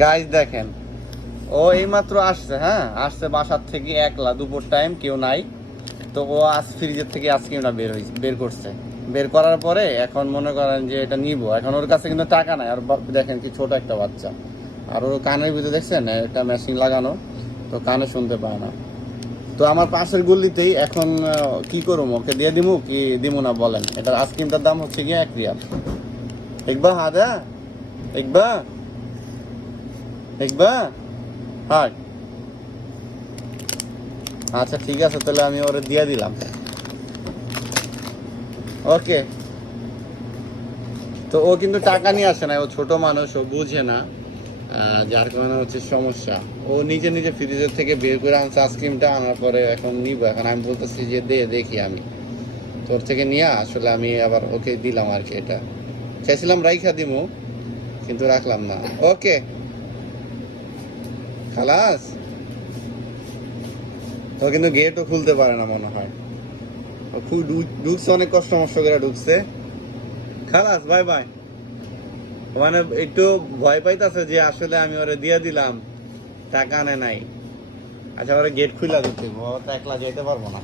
Guys দেখেন, ও এইমাত্র আসছে, হ্যাঁ আসছে বাসার থেকে একলা, দুপুর টাইম কেউ নাই। তো ও আজ ফ্রিজের থেকে আইসক্রিমটা বের করছে। বের করার পরে এখন মনে করেন যে এটা নিবো, এখন ওর কাছে কিন্তু টাকা নাই। আর দেখেন কি ছোট একটা বাচ্চা, আর ওর কানের ভিতরে দেখছেন একটা মেশিন লাগানো, তো কানে শুনতে পায় না। তো আমার পাশের গল্লিতেই এখন কি করবো, ওকে দিয়ে দিমু কি দিমু না বলেন? এটার আইসক্রিমটার দাম হচ্ছে গিয়ে 1 রিয়াল। দেখবা হাদা, দেখবা, দেখবা, হ্যাঁ। আচ্ছা ঠিক আছে, তাহলে আমি ওরে দিয়ে দিলাম। ওকে। তো ও কিন্তু টাকা নিয়ে আসে না, ও ছোট মানুষ, ও বুঝে না, যার কারণে হচ্ছে সমস্যা। ও নিজে নিজে ফ্রিজের থেকে বের করে আনছে আইসক্রিমটা, আনার পরে এখন নিব। এখন আমি বলতেছি যে দেখি আমি তোর থেকে নিয়ে, আসলে আমি আবার ওকে দিলাম আর কি। এটা চাইছিলাম রাইখা দিমু, কিন্তু রাখলাম না। ওকে খালাস। ও কিন্তু গেটও খুলতে পারে না মনে হয়, ও খুব ঢুকছে, অনেক কষ্ট মষ্ট করে ঢুকছে। খালাস, বাই বাই। মানে একটু ভয় পাইতেছে যে আসলে আমি ওরে দিয়ে দিলাম, টাকা আনে নাই। আচ্ছা, ওরে গেট খুলে দিতে, ও তো একলা যেতে পারবো না।